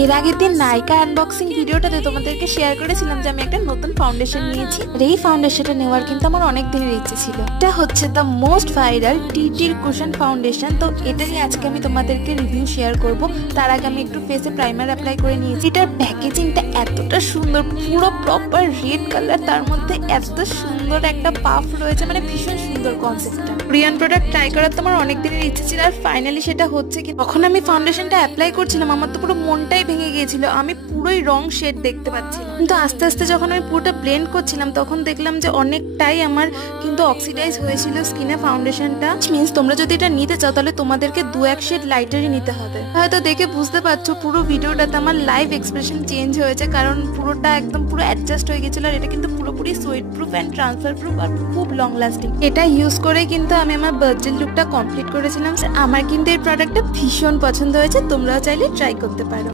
এর আগের দিন নাইকা আনবক্সিং ভিডিওটাতে তোমাদেরকে শেয়ার করেছিলাম যে আমি একটা নতুন ফাউন্ডেশন নিয়েছি। এই ফাউন্ডেশনটা নেওয়ার কিন্তু আমার অনেক দিনের ইচ্ছে ছিল। এটা হচ্ছে দ্য মোস্ট ভাইরাল টিটির কুশন ফাউন্ডেশন। তো এটারই আজকে আমি তোমাদেরকে রিভিউ শেয়ার করব। তার আগে আমি একটু ফেসে প্রাইমার অ্যাপ্লাই করে নিয়েছি। এটার প্যাকেজিংটা এতটা সুন্দর, পুরো প্রপার রেড কালার, তার মধ্যে এত সুন্দর একটা পাফ রয়েছে, মানে ভীষণ সুন্দর কনসেপ্টটা। কোরিয়ান প্রোডাক্ট ট্রাই করার তো আমার অনেক দিনের ইচ্ছে ছিল, আর ফাইনালি সেটা হচ্ছে। কি তখন আমি ফাউন্ডেশনটা অ্যাপ্লাই করছিলাম, আমার তো পুরো মনটাই ভেঙে গিয়েছিল। আমি পুরোই রং শেড দেখতে পাচ্ছিলাম, কিন্তু আস্তে আস্তে যখন আমি পুরোটা ব্লেন্ড করছিলাম তখন দেখলাম যে অনেকটাই আমার কিন্তু অক্সিডাইজ হয়েছিল স্কিনে ফাউন্ডেশনটা। মিন্স তোমরা যদি এটা নিতে চাও তাহলে তোমাদেরকে 2-1 শেড লাইটারই নিতে হবে। হয়তো দেখে বুঝতে পারছো পুরো ভিডিওটাতে আমার লাইভ এক্সপ্রেশন চেঞ্জ হয়েছে, কারণ পুরোটা একদম পুরো অ্যাডজাস্ট হয়ে গেছিল। আর এটা কিন্তু পুরোপুরি sweat proof and transfer proof আর খুব লং লাস্টিং। এটা ইউজ করে কিন্তু আমি আমার বার্থডে লুকটা কমপ্লিট করেছিলাম। আমার কিন্তু এই প্রোডাক্টটা ভীষণ পছন্দ হয়েছে, তোমরাও চাইলে ট্রাই করতে পারো।